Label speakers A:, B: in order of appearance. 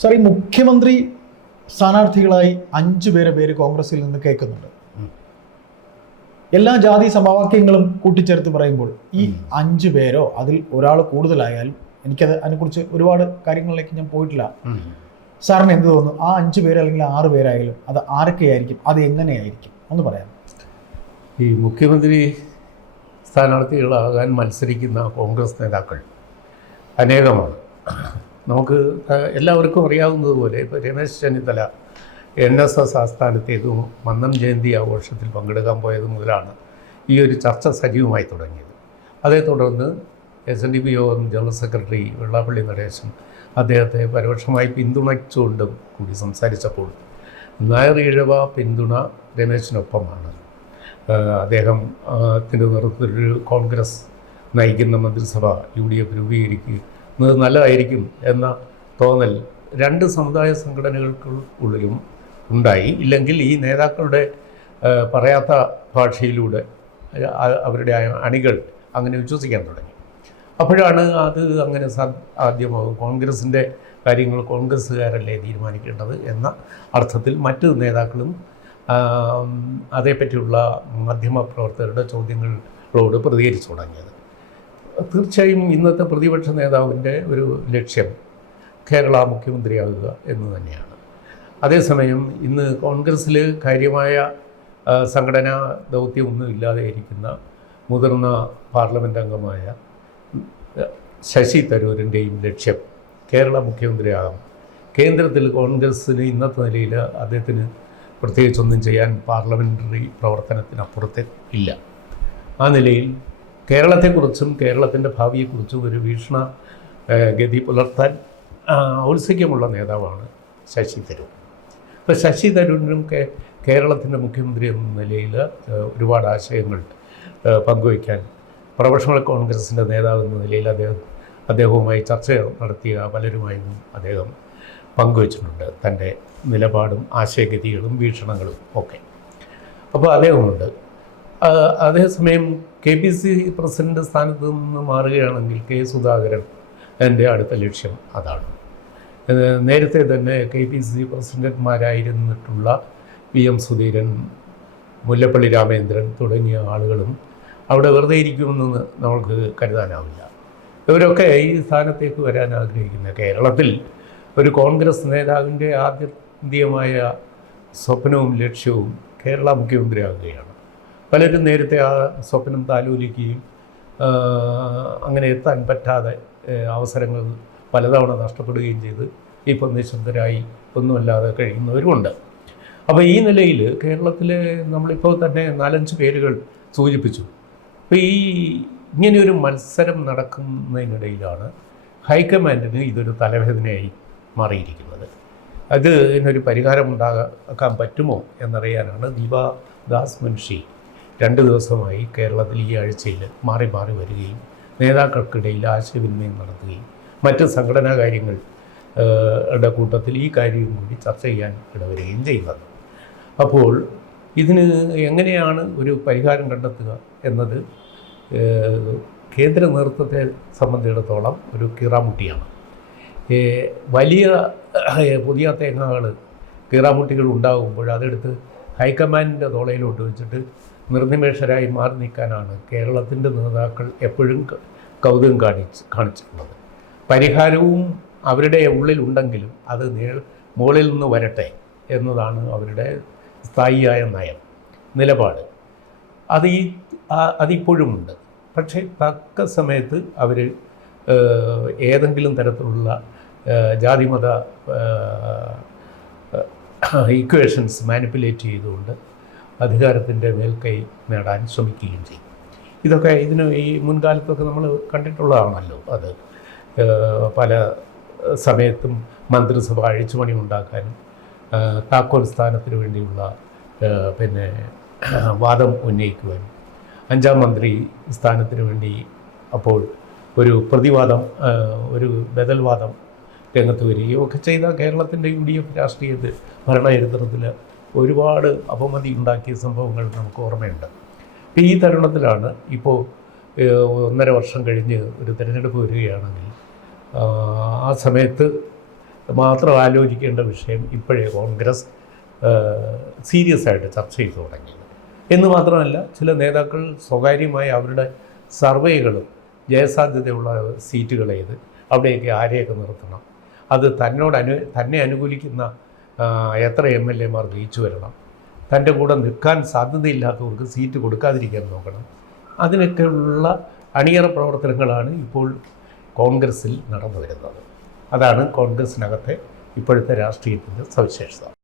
A: Sir ഈ മുഖ്യമന്ത്രി സ്ഥാനാർത്ഥികളായി അഞ്ചു പേരെ പേര് കോൺഗ്രസിൽ നിന്ന് കേൾക്കുന്നുണ്ട്. എല്ലാ ജാതി സമവാക്യങ്ങളും കൂട്ടിച്ചേർത്ത് പറയുമ്പോൾ ഈ അഞ്ചു പേരോ അതിൽ ഒരാൾ കൂടുതലായാലും എനിക്കത് അതിനെക്കുറിച്ച് ഒരുപാട് കാര്യങ്ങളിലേക്ക് ഞാൻ പോയിട്ടില്ല. സാറിന് എന്ത് തോന്നുന്നു? ആ അഞ്ചു പേര് അല്ലെങ്കിൽ ആറ് പേരായാലും അത് ആരൊക്കെയായിരിക്കും? അത് എങ്ങനെയായിരിക്കും? ഒന്ന് പറയാം
B: ഈ മുഖ്യമന്ത്രി സ്ഥാനാർത്ഥികളാകാൻ മത്സരിക്കുന്ന കോൺഗ്രസ് നേതാക്കൾ അനേകമാണ്. നമുക്ക് എല്ലാവർക്കും അറിയാവുന്നതുപോലെ ഇപ്പോൾ Ramesh Chennithala N S S ആസ്ഥാനത്തേക്ക് Mannam Jayanti ആഘോഷത്തിൽ പങ്കെടുക്കാൻ പോയത് മുതലാണ് ഈ ഒരു ചർച്ച സജീവമായി തുടങ്ങിയത്. അതേ തുടർന്ന് S N D P Yogam general secretary Vellappally Natesan അദ്ദേഹത്തെ പരോക്ഷമായി പിന്തുണച്ചുകൊണ്ടും കൂടി സംസാരിച്ചപ്പോൾ നായർ ഇഴവ പിന്തുണ രമേശിനൊപ്പമാണ്. ഏഹ് അദ്ദേഹം ത്തിന്റെ നേതൃത്വത്തിലൊരു കോൺഗ്രസ് നയിക്കുന്ന മന്ത്രിസഭ യു ഡി എഫ് രൂപീകരിക്കുന്നത് നല്ലതായിരിക്കും എന്ന തോന്നൽ രണ്ട് സമുദായ സംഘടനകൾക്കുള്ളിലും ഉണ്ടായി. ഇല്ലെങ്കിൽ ഈ നേതാക്കളുടെ പറയാത്ത ഭാഷയിലൂടെ അവരുടെ അണികൾ അങ്ങനെ വിശ്വസിക്കാൻ തുടങ്ങി. അപ്പോഴാണ് അത് അങ്ങനെ സാധ്യമാകും കോൺഗ്രസിന്റെ കാര്യങ്ങൾ കോൺഗ്രസ്സുകാരല്ലേ തീരുമാനിക്കേണ്ടത് എന്ന അർത്ഥത്തിൽ മറ്റ് നേതാക്കളും അതേപ്പറ്റിയുള്ള മാധ്യമപ്രവർത്തകരുടെ ചോദ്യങ്ങളോട് പ്രതികരിച്ചു തുടങ്ങിയത്. തീർച്ചയായും ഇന്നത്തെ പ്രതിപക്ഷ നേതാവിന്റെ ഒരു ലക്ഷ്യം കേരള മുഖ്യമന്ത്രിയാകുക എന്ന് തന്നെയാണ്. അതേസമയം ഇന്ന് കോൺഗ്രസ്സിൽ കാര്യമായ സംഘടനാ ദൗത്യമൊന്നും ഇല്ലാതെ ഇരിക്കുന്ന മുതിർന്ന പാർലമെന്റ് അംഗമായ ശശി തരൂരിന്റെയും ലക്ഷ്യം കേരള മുഖ്യമന്ത്രിയാകാം. കേന്ദ്രത്തിൽ കോൺഗ്രസ്സിന് ഇന്നത്തെ നിലയിൽ അദ്ദേഹത്തിന് പ്രത്യേകിച്ചൊന്നും ചെയ്യാൻ പാർലമെന്ററി പ്രവർത്തനത്തിനപ്പുറത്ത് ഇല്ല. ആ നിലയിൽ കേരളത്തെക്കുറിച്ചും കേരളത്തിന്റെ ഭാവിയെക്കുറിച്ചും ഒരു വീക്ഷണ ഗതി പുലർത്താൻ ഔത്സുക്യമുള്ള നേതാവാണ് ശശി തരൂർ. അപ്പോൾ ശശി തരൂരിനും കേരളത്തിന്റെ മുഖ്യമന്ത്രി എന്ന നിലയിൽ ഒരുപാട് ആശയങ്ങൾ പങ്കുവയ്ക്കാൻ പ്രൊഫഷണൽ കോൺഗ്രസിന്റെ നേതാവ് എന്ന നിലയിൽ അദ്ദേഹം അദ്ദേഹവുമായി ചർച്ച നടത്തിയ പലരുമായും അദ്ദേഹം പങ്കുവച്ചിട്ടുണ്ട്. തന്റെ നിലപാടും ആശയഗതികളും വീക്ഷണങ്ങളും ഒക്കെ. അപ്പോൾ അദ്ദേഹമുണ്ട് അതേസമയം കെ പി സി പ്രസിഡന്റ് സ്ഥാനത്ത് നിന്ന് മാറുകയാണെങ്കിൽ കെ സുധാകരൻ എന്റെ അടുത്ത ലക്ഷ്യം അതാണ്. നേരത്തെ തന്നെ കെ പി സി പ്രസിഡന്റ്മാരായിരുന്നിട്ടുള്ള വി എം സുധീരൻ മുല്ലപ്പള്ളി രാമേന്ദ്രൻ തുടങ്ങിയ ആളുകളും അവിടെ വെറുതെ ഇരിക്കുമെന്ന് നമുക്ക് കരുതാനാവില്ല. ഇവരൊക്കെ ഈ സ്ഥാനത്തേക്ക് വരാൻ ആഗ്രഹിക്കുന്ന കേരളത്തിൽ ഒരു കോൺഗ്രസ് നേതാവിന്റെ ആദ്യമായ സ്വപ്നവും ലക്ഷ്യവും കേരള മുഖ്യമന്ത്രിയാകുകയാണ്. പലരും നേരത്തെ ആ സ്വപ്നം താലോലിക്കുകയും അങ്ങനെ എത്താൻ പറ്റാതെ അവസരങ്ങൾ പലതവണ നഷ്ടപ്പെടുകയും ചെയ്ത് ഇപ്പം നിശബ്ദരായി ഒന്നുമല്ലാതെ കഴിയുന്നവരുമുണ്ട്. അപ്പോൾ ഈ നിലയിൽ കേരളത്തിലെ നമ്മളിപ്പോൾ തന്നെ നാലഞ്ച് പേരുകൾ സൂചിപ്പിച്ചു. അപ്പോൾ ഈ ഇങ്ങനെയൊരു മത്സരം നടക്കുന്നതിനിടയിലാണ് ഹൈക്കമാൻഡിന് ഇതൊരു തലവേദനയായി മാറിയിരിക്കുന്നത്. അത് ഇതിനൊരു പരിഹാരം ഉണ്ടാക്കാൻ പറ്റുമോ എന്നറിയാനാണ് ദീപ ദാസ് മുൻഷി രണ്ട് ദിവസമായി കേരളത്തിൽ ഈ ആഴ്ചയിൽ മാറി മാറി വരികയും നേതാക്കൾക്കിടയിൽ ആശയവിനിമയം നടത്തുകയും മറ്റ് സംഘടനാ കാര്യങ്ങൾ യുടെ കൂട്ടത്തിൽ ഈ കാര്യവും കൂടി ചർച്ച ചെയ്യാൻ ഇടവരികയും ചെയ്യുന്നത്. അപ്പോൾ ഇതിന് എങ്ങനെയാണ് ഒരു പരിഹാരം കണ്ടെത്തുക എന്നത് കേന്ദ്ര നേതൃത്വത്തെ സംബന്ധിച്ചിടത്തോളം ഒരു കീറാമുട്ടിയാണ്. വലിയ പുതിയ തേങ്ങകൾ കീറാമുട്ടികൾ ഉണ്ടാകുമ്പോൾ അതെടുത്ത് ഹൈക്കമാൻഡിന്റെ തോളയിലോട്ട് വെച്ചിട്ട് നിർനിമേഷരായി മാറി നിൽക്കാനാണ് കേരളത്തിന്റെ നേതാക്കൾ എപ്പോഴും കൗതുകം കാണിച്ച് കാണിച്ചിട്ടുള്ളത് പരിഹാരവും അവരുടെ ഉള്ളിലുണ്ടെങ്കിലും അത് നേ മുകളിൽ നിന്ന് വരട്ടെ എന്നതാണ് അവരുടെ സ്ഥായിയായ നയം നിലപാട് അത് ഈ അതിപ്പോഴുമുണ്ട് പക്ഷേ തക്ക സമയത്ത് അവർ ഏതെങ്കിലും തരത്തിലുള്ള ജാതിമത ഇക്വേഷൻസ് മാനിപ്പുലേറ്റ് ചെയ്തുകൊണ്ട് അധികാരത്തിന്റെ മേൽക്കൈ നേടാൻ ശ്രമിക്കുകയും ചെയ്യും. ഇതൊക്കെ ഇതിന് ഈ മുൻകാലത്തൊക്കെ നമ്മൾ കണ്ടിട്ടുള്ളതാണല്ലോ അത്. പല സമയത്തും മന്ത്രിസഭ അഴിച്ചുപണി ഉണ്ടാക്കാനും താക്കോൽ സ്ഥാനത്തിന് വേണ്ടിയുള്ള പിന്നെ വാദം ഉന്നയിക്കുവാനും അഞ്ചാം മന്ത്രി സ്ഥാനത്തിന് വേണ്ടി അപ്പോൾ ഒരു പ്രതിവാദം ഒരു ബദൽവാദം രംഗത്ത് വരികയും ഒക്കെ ചെയ്ത കേരളത്തിന്റെ യു ഡി എഫ് രാഷ്ട്രീയത്തിൽ ഭരണചരിത്രത്തിൽ ഒരുപാട് അപമതി ഉണ്ടാക്കിയ സംഭവങ്ങൾ നമുക്ക് ഓർമ്മയുണ്ട്. ഇപ്പം ഈ തരുണത്തിലാണ് ഇപ്പോൾ ഒന്നര വർഷം കഴിഞ്ഞ് ഒരു തിരഞ്ഞെടുപ്പ് വരികയാണെങ്കിൽ ആ സമയത്ത് മാത്രം ആലോചിക്കേണ്ട വിഷയം ഇപ്പോഴേ കോൺഗ്രസ് സീരിയസ് ആയിട്ട് ചർച്ച ചെയ്തു തുടങ്ങി. എന്ന് മാത്രമല്ല ചില നേതാക്കൾ സ്വകാര്യമായി അവരുടെ സർവേകളും ജയസാധ്യതയുള്ള സീറ്റുകൾ ഏത് അവിടെയൊക്കെ ആരെയൊക്കെ നിർത്തണം. അത് തന്നോട് അനു തന്നെ അനുകൂലിക്കുന്ന എത്ര എം എൽ എമാർ ജയിച്ചു വരണം. തന്റെ കൂടെ നിൽക്കാൻ സാധ്യതയില്ലാത്തവർക്ക് സീറ്റ് കൊടുക്കാതിരിക്കാൻ നോക്കണം. അതിനൊക്കെയുള്ള അണിയറ പ്രവർത്തനങ്ങളാണ് ഇപ്പോൾ കോൺഗ്രസ്സിൽ നടന്നു വരുന്നത് അതാണ് കോൺഗ്രസ്സിനകത്തെ ഇപ്പോഴത്തെ രാഷ്ട്രീയത്തിന്റെ സവിശേഷത.